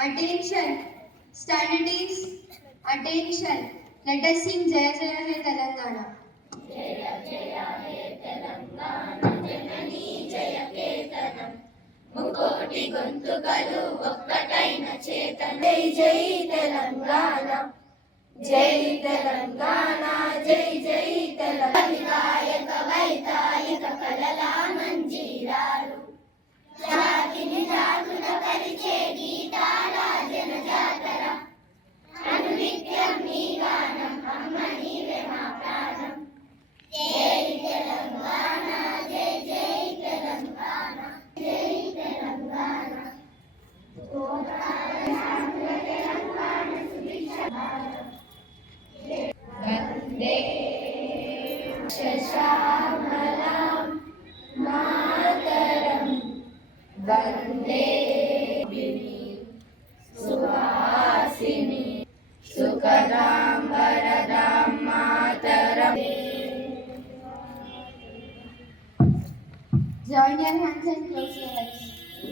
Attention, standards, attention. Let us sing Jaya Jaya He Telangana. Jaya Jaya He Telangana, Janani Jaya Ketanam. Mukoti Gontukalu Okkataina Chetanam. Jai Jai Telangana, Jai Telangana, Jai Jai Telangana. Vikayaka Vaitayaka Kalala Manjiralu. జాతిని జాతుల పరిచే గీతాల జనజాతర అనునిత్యం నీ గానం అమ్మ నీవే మా ప్రాణం జై తెలంగాణ జై జై తెలంగాణ జై తెలంగాణ తెలంగాణ వందే శశామలం మాతరం వందే సుహాసిని సుఖదాం వరదాం మాతరం. Join your hands and close your eyes.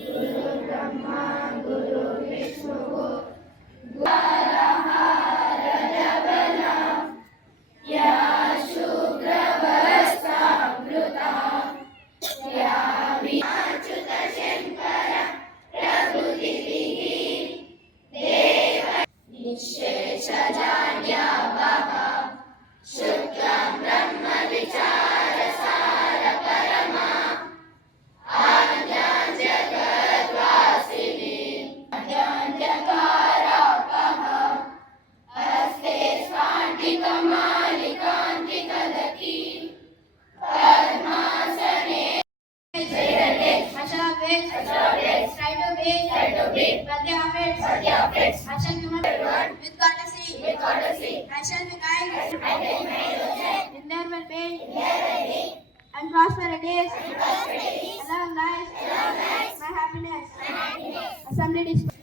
Guru Brahma, Guru Vishnu, Guru Ya Shubravasta Mruta Ya Vichuta Shankara Prabhuti Vihi Deva Nishesha Janya Baba Shuklam Brahma Vichara Sara Parama Adyan Jagat Vasini Adyan Jakara Paha Aste Svantika Malikantika Laki Padmasane Try to be I shall be with courtesy I shall be kind in there will be and prosperities long life my happiness assembly discourse.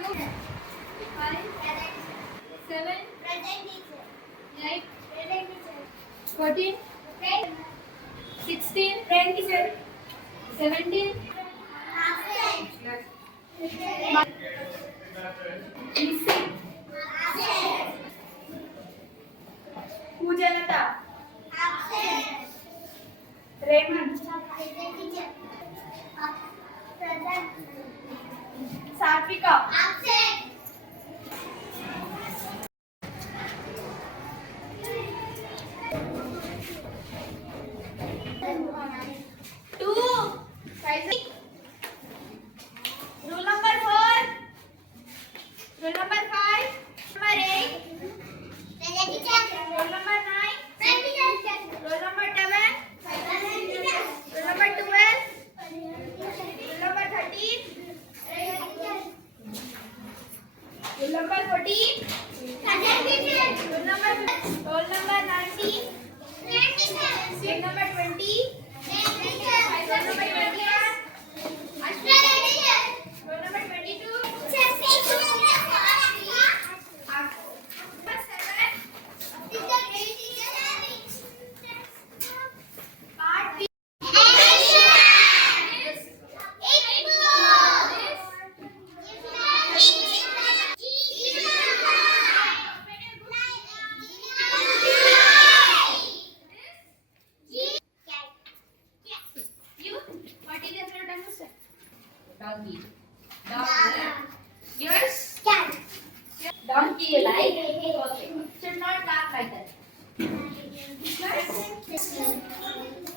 2, 5, 7, 8, 14, 16, 17, Pujalata, Raymond, Satvika, Rule number 4, rule number 5, number 8, rule number 9, rule number 11, rule number 12, rule number 13, rule number 14, rule number 19, rule number 20, rule number 21, roll number 22, part B. You, what is your favorite animal? Doggy. Dog. Yours? Donkey, like? Okay. Should not laugh like that.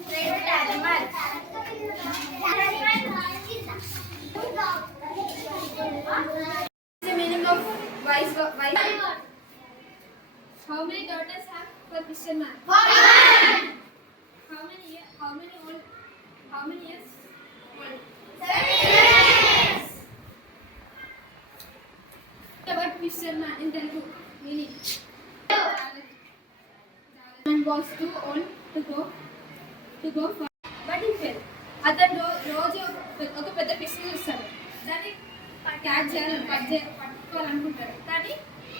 Favorite animal? What's the meaning of wise? How many daughters have for fisherman? How many years? How many old? How many years old? 7 years. About fisherman in Telugu meaning. Man was too old to go for, but he fell. అతను రోజు ఒక పెద్ద fish చూస్తాడు, దాన్ని catch చేయాలని పట్టుకోవాలనుకుంటాడు, కానీ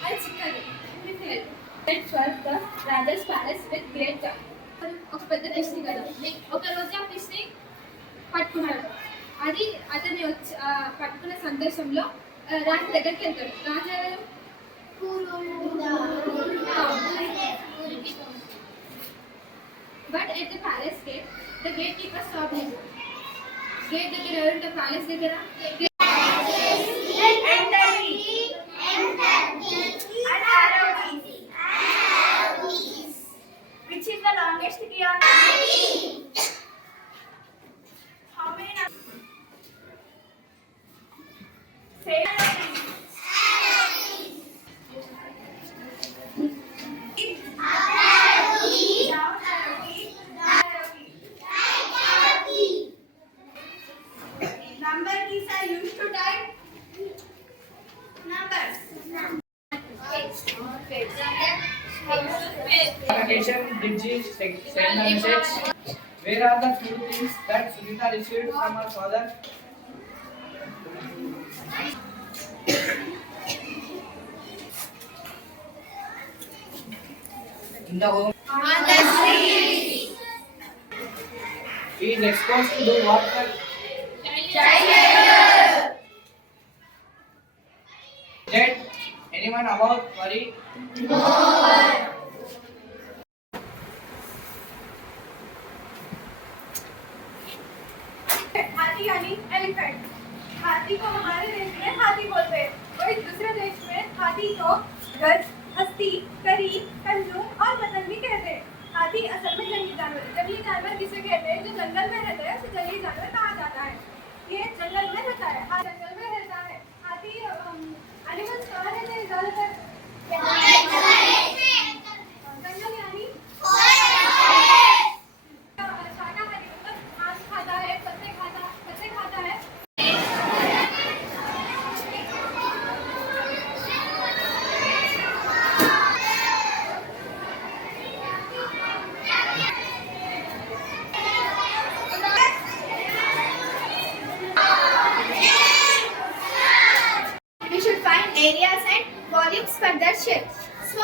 అది చిక్కదు. Raja's palace with great ఒక పెద్ద ఫిష్ని కదా, ఒక రోజు ఆ ఫిష్ని పట్టుకున్నాడు. అది అతన్ని వచ్చి పట్టుకునే సందేశంలో రాజు దగ్గరికి వెళ్తాడు. Raja but at the palace gate the gate keeper stop him. Gate దగ్గర ఎవరుంటారు? ప్యాలెస్ దగ్గర which is the longest key on how many say number keys are used to type numbers. Attention, did she send a message? Where are the few things that Sunita received from her father? In the home. On the street. He is exposed to do what? Child labor. Did anyone about worry? हाथी यानी elephant. हाथी को हमारे देश में हाथी बोलते हैं, और इस दूसरे देश में हाथी को गज, हस्ती, करी, कंजूम और मतन भी कहते हैं। हाथी असल में जंगली जानवर है। जंगली जानवर किसे कहते हैं? जो जंगल में रहता है उसे जंगली जानवर कहा जाता है। ये जंगल में रहता है, हाँ जंगल में रहता है। हाथी एनिमल्स कहाँ रहते हैं ज्यादातर? जंगल यानी शाकाहारी, मतलब घास खाता है, पत्ते खाता है। areas and volumes for the shape. So,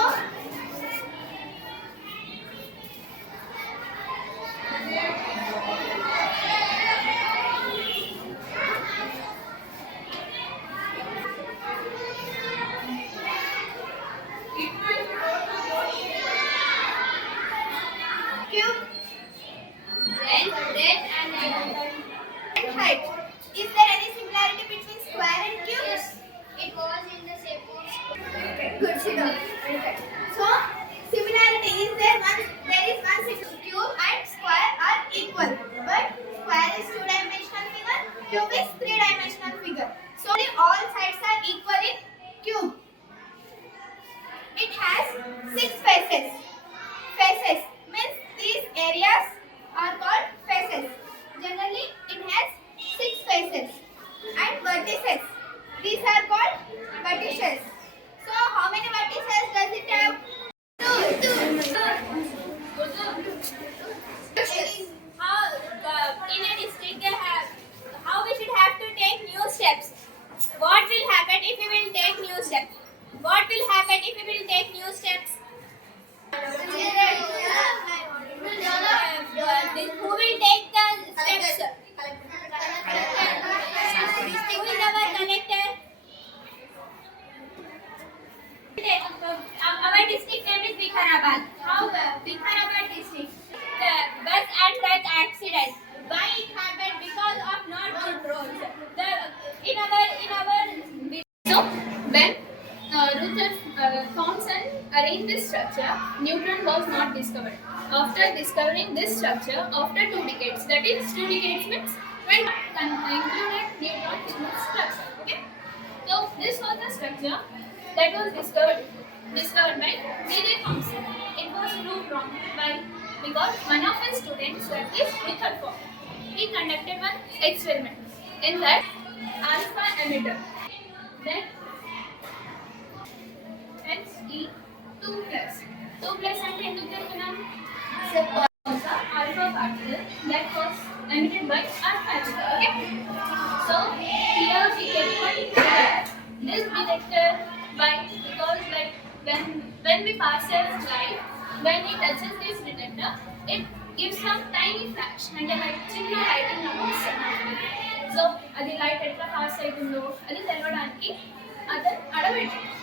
cube and height. Is there any similarity between square and cube? Yes, it was in the shape of square. Okay, good. Sit down. Okay. So, similarity is there is one cube and square are equal, but square is two-dimensional figure, cube is three-dimensional figure. So, all sides are equal in cube. It has 6 faces. Faces means these areas are called faces. Generally, it has 6 faces. And vertices. These are called vertices. So, how many vertices does it have? Two. In a district they have, how we should have to take new steps. What will happen if we will take new steps? What will happen if we will take new steps? Who will take the steps? Who is our collector? Our district name is Vikharabad. How Vikharabad district? The bus and truck accident. Why it happened? Because of not good roads. In our so when Rutherford Thomson arranged this structure, neutron was not discovered. After discovering this structure, after 2 decades, that is 2 decades means when included neutron in the structure. Okay. So this was the structure that was discovered by D.J. Thomson. It was proved wrong. Why? Because one of his students, that is Rutherford, he conducted one experiment in that alpha emitter. Then He 2 plus. 2 plus అంటే ఎందుకు చెప్తున్నాం? Alpha particle that was emitted by alpha emitter. Okay. So here we get one this detector by because like when we pass a light, when it touches this detector, it gives some tiny flash అంటే like చిన్న lighting వస్తుంది. So అది light ఎట్లా pass అవుతుందో అది తెలవడానికి అతను అడగబెట్టాడు.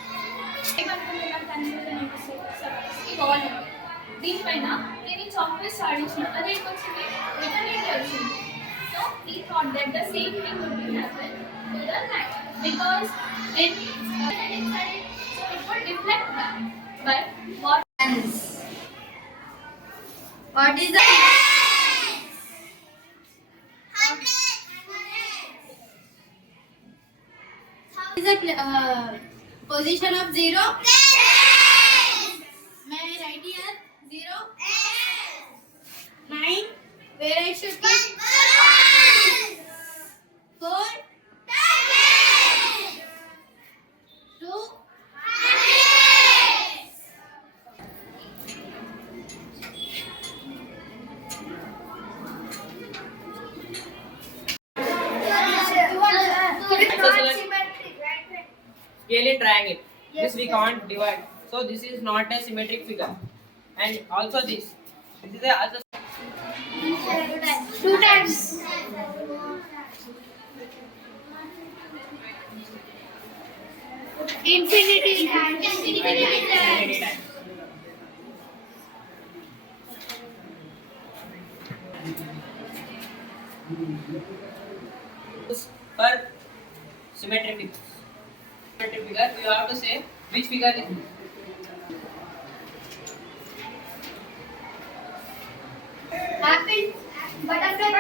ఏమనుకుంటున్నాం confusion ఈ ball దీనిపైన నేను చాక్లెట్స్ ఆడించిన అదే వచ్చింది రిటర్న్ ఏంటి వచ్చింది. So he thought that the same thing would be happen to the light because when it inside so it would deflect back. But what is the position of 0? May I write here? 0? 9? Where I should keep? 4? 2? Really triangle. Yes, This we yes. can't divide. So this is not a symmetric figure. And also this. This is also 2 times. Infinity times. many times. For symmetric figure, you have to say which figure is Apple. Butterfly.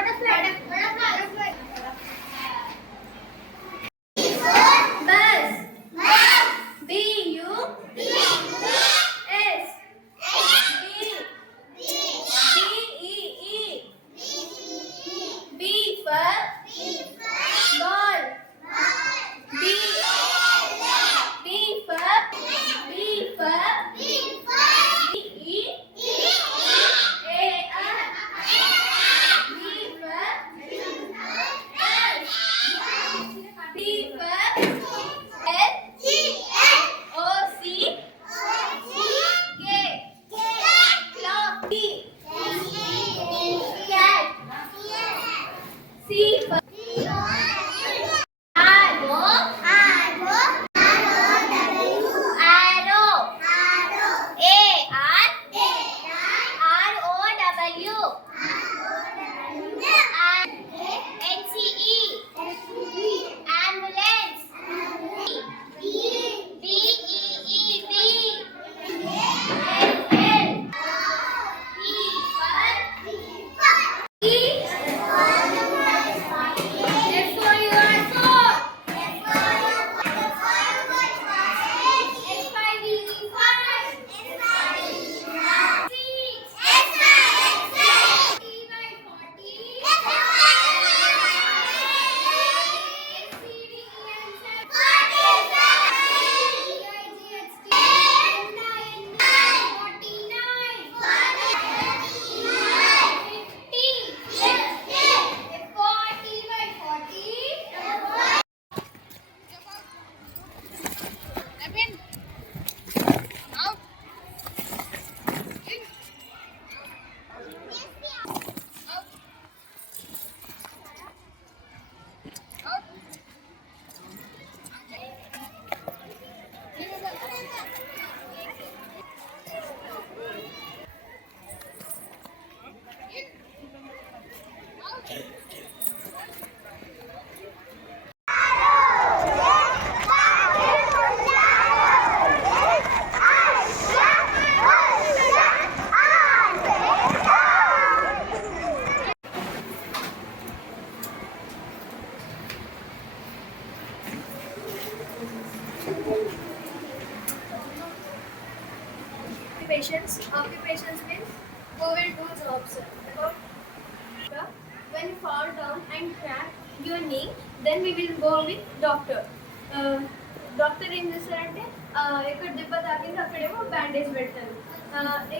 Bus. B-U-S. B-E-E. B for ball. B for B-E-A-R. B for occupations. Occupations means who will do jobs. About when you fall down and crack your knee, then we will go with doctor. Doctor ఏం చేస్తారంటే ఎక్కడ దెబ్బ తాకింది అక్కడేమో bandage పెడతారు.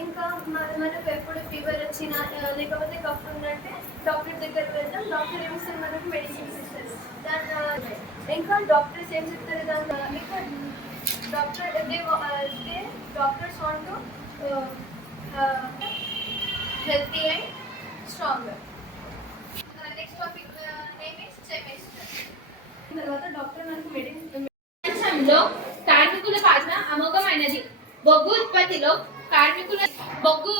ఇంకా మనకు ఎప్పుడు ఫీవర్ వచ్చినా లేకపోతే కఫ్ ఉందంటే డాక్టర్ దగ్గరికి వెళ్తాం. డాక్టర్ ఏమి ఇస్తారు, మనకు మెడిసిన్స్ ఇస్తారు. ఇంకా డాక్టర్స్ ఏం చెప్తారు దాని ఇంకా doctors want to healthy and stronger. Next topic name is semester. తర్వాత డాక్టర్ మనకు మెడిసిన్లో కార్మికుల పాత్ర అమోఘమైనది. బొగ్గు ఉత్పత్తిలో కార్మికుల బొగ్గు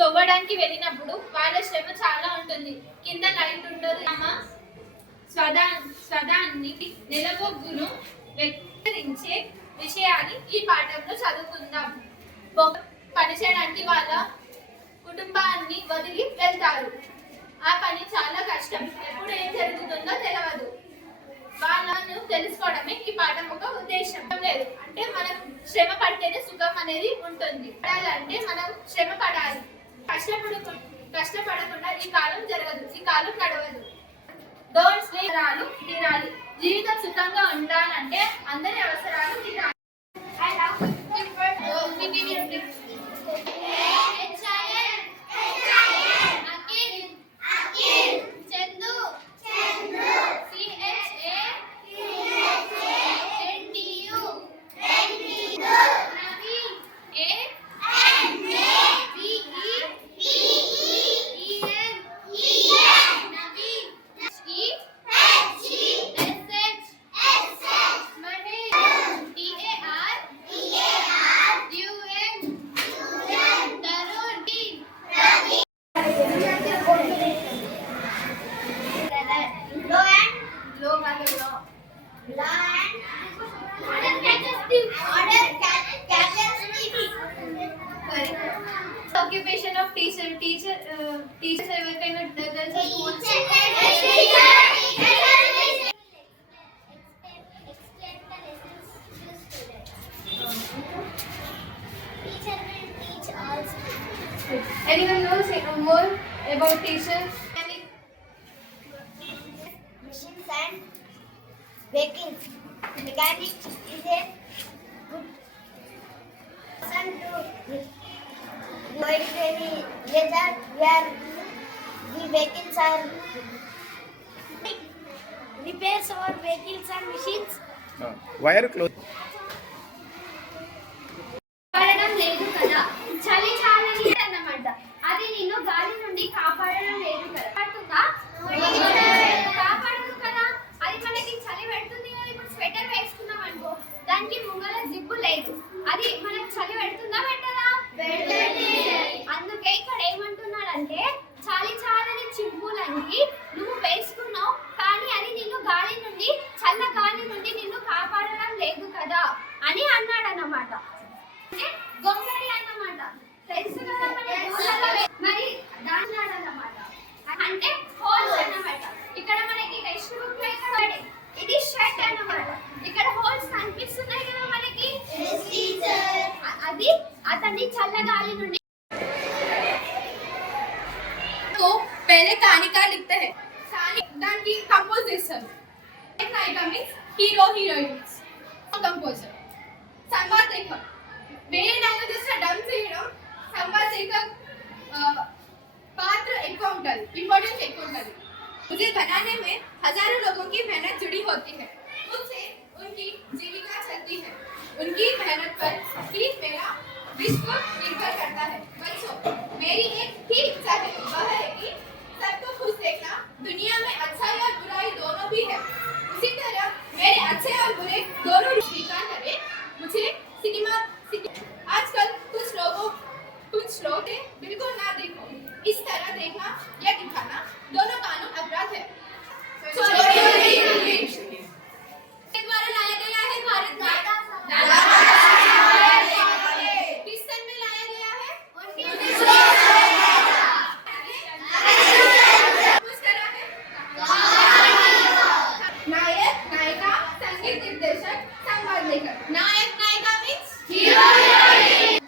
తవ్వడానికి వెళ్ళినప్పుడు వాళ్ళ శ్రమ చాలా ఉంటుంది. కింద లైట్ ఉండదు. స్వదాన్ని నెలబొగ్గును వ్యక్తరించే విషయాన్ని ఈ పాఠంలో చదువుకుందాం. పనిచేయడానికి వాళ్ళ కుటుంబాన్ని వదిలి వెళ్తారు. ఆ పని చాలా కష్టం. ఎప్పుడు ఏం జరుగుతుందో తెలియదు. వాళ్ళను తెలుసుకోవడమే ఈ పాఠం ఒక ఉద్దేశం. లేదు అంటే మనం శ్రమ పడితేనే సుఖం అనేది ఉంటుంది. పడాలంటే మనం శ్రమ పడాలి. కష్టపడకుండా ఈ కాలం జరగదు, ఈ కాలం నడవదు. డోంట్ స్లీప్ తీరాలి. జీవితం సుఖంగా ఉండాలంటే అందరి అవసరాలు తీరాలి. Occupation of teachers ఎవరికైనా తెలుసా? Anyone knows more about teachers? Machines and vehicles. Mechanic is a good person to avoid any weather where the vehicles are repairs our vehicles and machines. Wire close. పడడం లేదు కదా, చలి చాలని అన్నమాట. అది నిన్ను గాలి నుండి కాపాడడం లేదు కదా, కాపాడదు కదా. అది మనకి చలి పెడుతుంది కదా. ఇప్పుడు స్వెటర్ వేసుకున్నాం అనుకో, దానికి ముంగల జిప్పు లేదు. అది మనకు చలి పెడుతుందా పెట్టదా? అందుకే ఇక్కడ ఏమంటున్నాడంటే చలి చాలని చింపులన్నీ నువ్వు వేసుకున్నావు, కానీ అది నిన్ను గాలి నుండి చల్ల గాలి నుండి నిన్ను కాపాడడం లేదు కదా అని అన్నాడన్నమాట. గొంగడి అన్నమాట, తెలుసు కదా మరి దాన్నాడన్నమాట. అంటే హోల్స్ అన్నమాట. ఇక్కడ మనకి టెక్స్ట్ బుక్ లో ఇక్కడ ఇది షర్ట్ అన్నమాట. ఇక్కడ హోల్స్ కనిపిస్తున్నాయి కదా మనకి. అది అతన్ని చల్లగాలి నుండి. तो पहले कहानीकार लिखते हैं, దానికి కంపోజ్ చేస్తారు. నాయిక మీన్స్ హీరో హీరోయిన్స్, కంపోజర్. సంవాదక వేరే లాంగ్వేజెస్ లో డమ్ చేయడం. సంవాదక पात्र ఎక్కువ ఉంటుంది, इंपॉर्टेंस ఎక్కువ ఉంటుంది. मुझे बनाने में हजारों लोगों की मेहनत जुड़ी होती है, मुझसे उनकी जीविका चलती है. उनकी मेहनत पर ही मेरा विश्व निर्भर करता है. बच्चों, मेरी एक ही इच्छा है, वह है कि सबको खुश देखना. दुनिया में अच्छाई और बुराई दोनों भी है. उसी तरह मेरे अच्छे और बुरे दोनों स्वीकार करें. मुझे सिनेमा आजकल कुछ लोग बिल्कुल ना देखो. इस तरह देखना या दिखाना दोनों कानून अपराध है. द्वारा लाया गया है भारत में. किस सन में लाया गया है? 1900. नायक नायिका संगीत निर्देशक संवाद लेखक. नायक नायिका means hero heroine.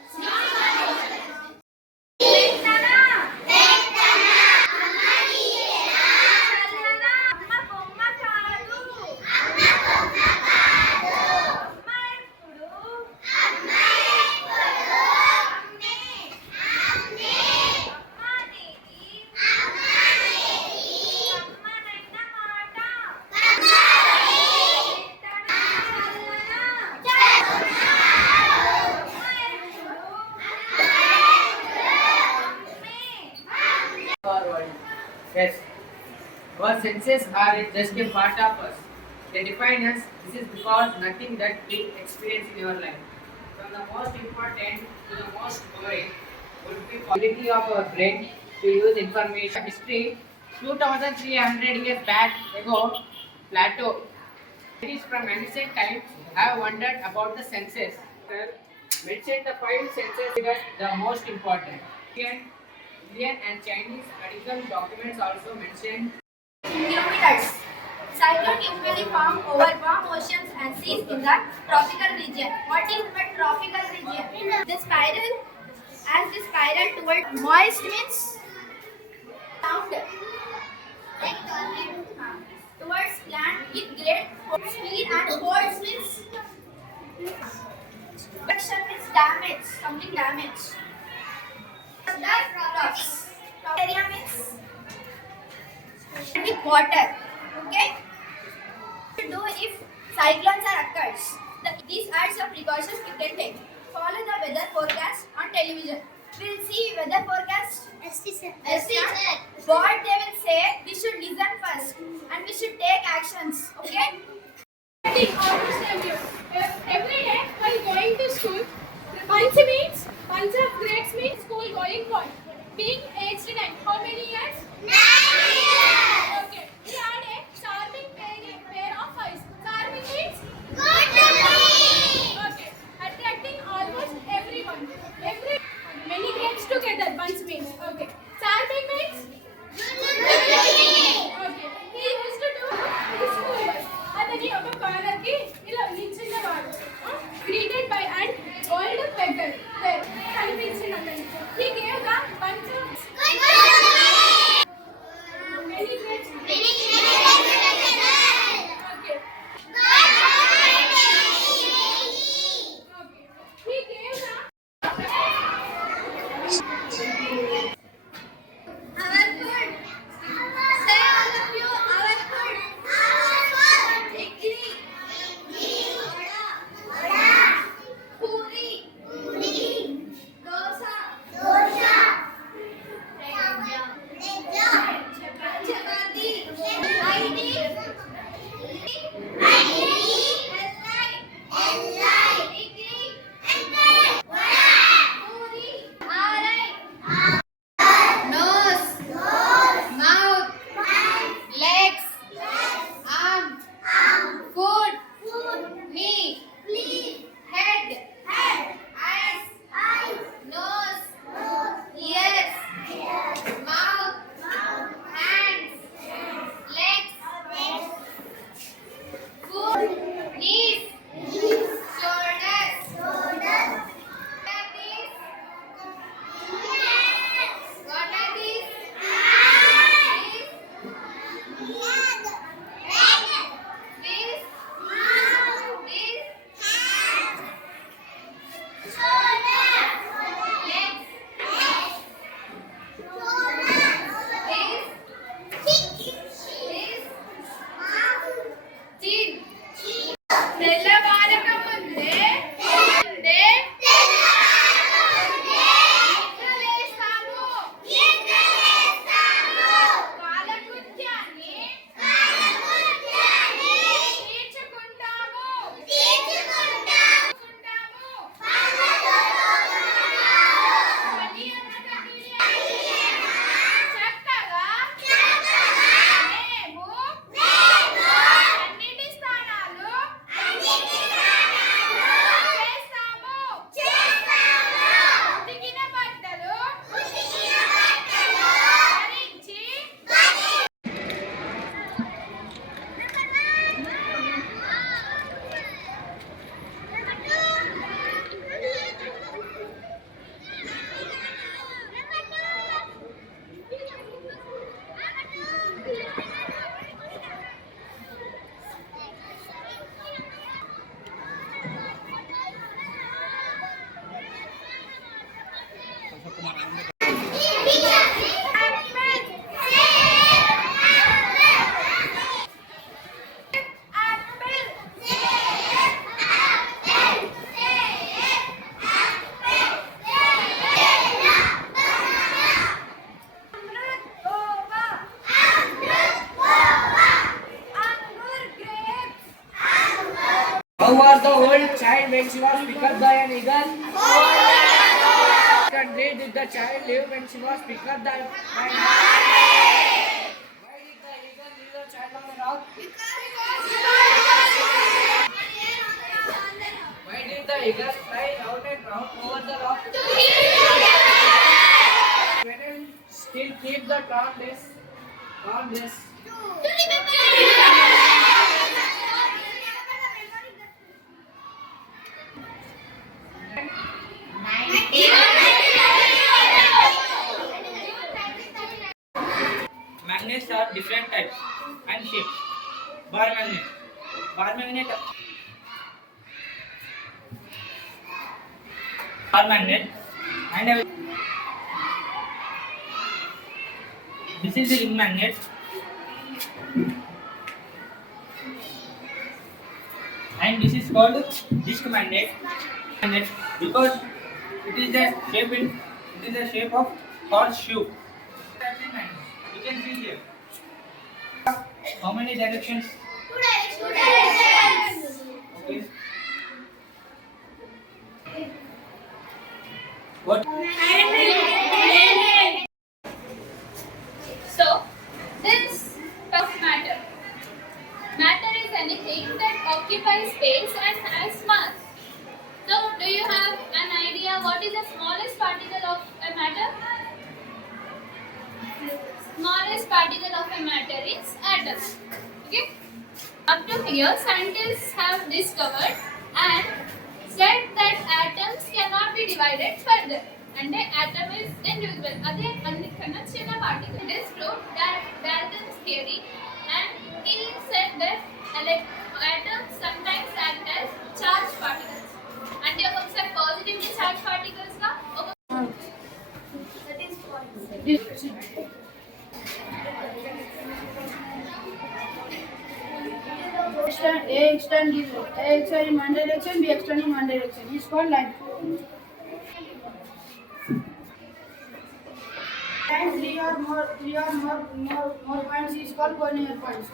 Yes. Our senses are just a part of us. They define us. This is because nothing that we experience in your life, from the most important to the most boring, would be ability of our brain to use information. History, 2,300 years back ago, Plato. Scientists from ancient times have wondered about the senses. Mentioned the five senses as the most important. Indian and Chinese medical documents also mention Kilometers. Cyclones usually form over warm oceans and seas in the tropical region. What is the tropical region? The spiral, as the spiral toward moist means sound towards land with great speed and force means destruction means damage, something damage. The rocks. Area means with water. Okay? To do if cyclones are occurs. These are some precautions we can take. Follow the weather forecast on television. We'll see weather forecast. What they will say, we should listen first and we should take actions. Okay? Almost every day while going to school, bunch of grades means school going for. Being aged 9, how many years? 9 years. Okay. We had a charming pair of eyes. Charming means good to me. Okay. Attracting almost everyone. Many grades together. Bunch means. Okay. Charming means good to me. Okay. He used to do his schoolwork. అతని ఒక corner కి ఇలా నిల్చున్నవాడు find when she was picked up by an eagle? Country did the child live when she was picked up by an eagle? Why did the eagle leave the child on the rock? Why did the eagle fly out and round over the rock? Squirrel still keep the toddless. Magnets are different types and shapes. Bar magnet. Bar magnet. Bar magnet. And this is the ring magnet. And this is called disc magnet. Magnet because it is the shape of horseshoe. You can see here. How many directions? Okay. What? So, this of matter. Matter is anything that occupies space and has mass. So, do you have an idea what is the smallest particle of a matter? Smallest particle of a matter is atom. Okay? Up to here, scientists have discovered and said that atoms cannot be divided further. And the atom is indivisible. Ade annikana chinna particle. It is proved that Dalton's theory, and he said that atoms sometimes act as charged particles. అంటే ఒక్కొక్కసారి positively charge particles గా A extend in one direction, B extend in one direction. It's called line. And three or more points is called collinear points.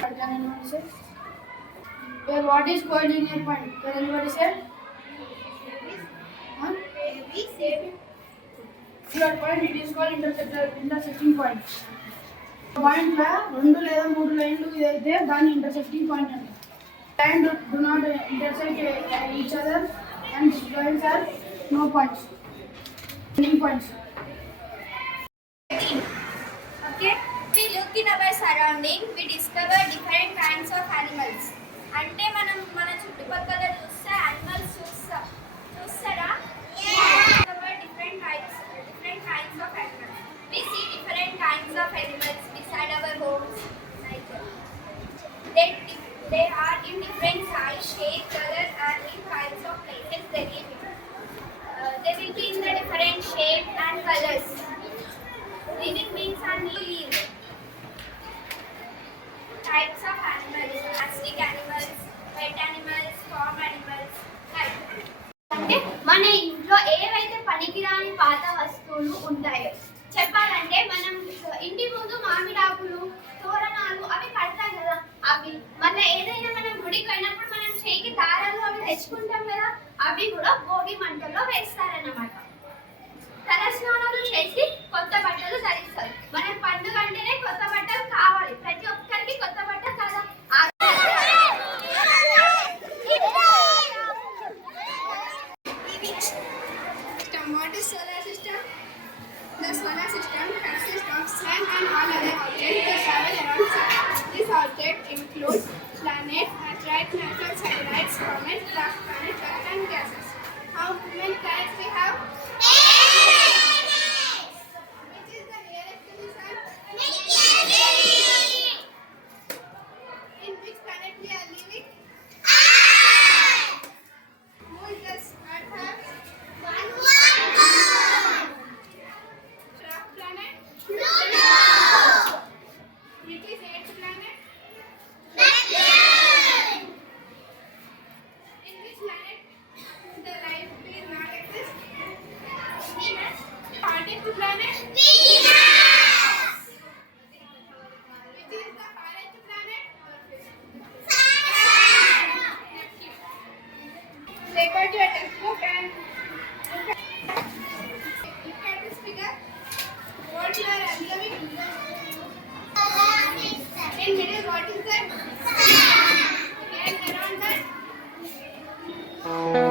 Can anyone say? Where what is collinear point? Can anybody say? Huh? Your point it is called intersecting point. Point la rendu leda moodu లైన్లు ఇదైతే దాన్ని intersecting point అంటారు. Line do not intersect each other and points are no points. Ending points. Okay, we look in our surrounding, we discover different kinds of animals. అంటే మనం మన చుట్టుపక్కల చూస్తే animals చూస్తారా? Discover different kinds of animals. We see different kinds of animals beside our homes. They are in different size, shape, color, and in kinds of places they live in. They will be in the different shape and colors. Living beings are live. Types of animals: domestic animals, pet animals, farm animals, like. అంటే మన ఇంట్లో ఏవైతే పనికిరాని పాత వస్తువులు ఉంటాయో చెప్పాలంటే మనం ఇంటి ముందు మామిడాకులు తోరణాలు అవి కడతాం కదా, అవి మళ్ళీ ఏదైనా మనం గుడికి పోయినప్పుడు మనం చేయికి దారాలు అవి తెచ్చుకుంటాం కదా, అవి కూడా భోగి మంటల్లో వేస్తారన్నమాట. తలస్నానాలు చేసి కొత్త బట్టలు ధరిస్తారు. మన పండుగ అంటేనే కొత్త బట్టలు కావాలి, ప్రతి ఒక్కరికి కొత్త బట్టలు కదా. What is solar system? The solar system consists of sun and all other objects that travel around sun. This object includes planets, meteorites, natural satellites, comets, dark planets, earth and gases. How many planets we have? Which is the nearest to the sun? In which planet we are living? Who is the earth have? Rock planet? Which is eighth planet? In which refer to a textbook and look at this figure. What you are observing? In middle, what is that? And around that?